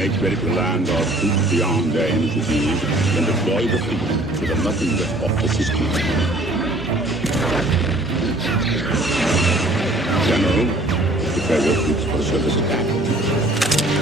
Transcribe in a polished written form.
make ready to land our troops beyond their energy needs, then deploy the fleet with a nothing but off the system. General, prepare your troops for a surface attack.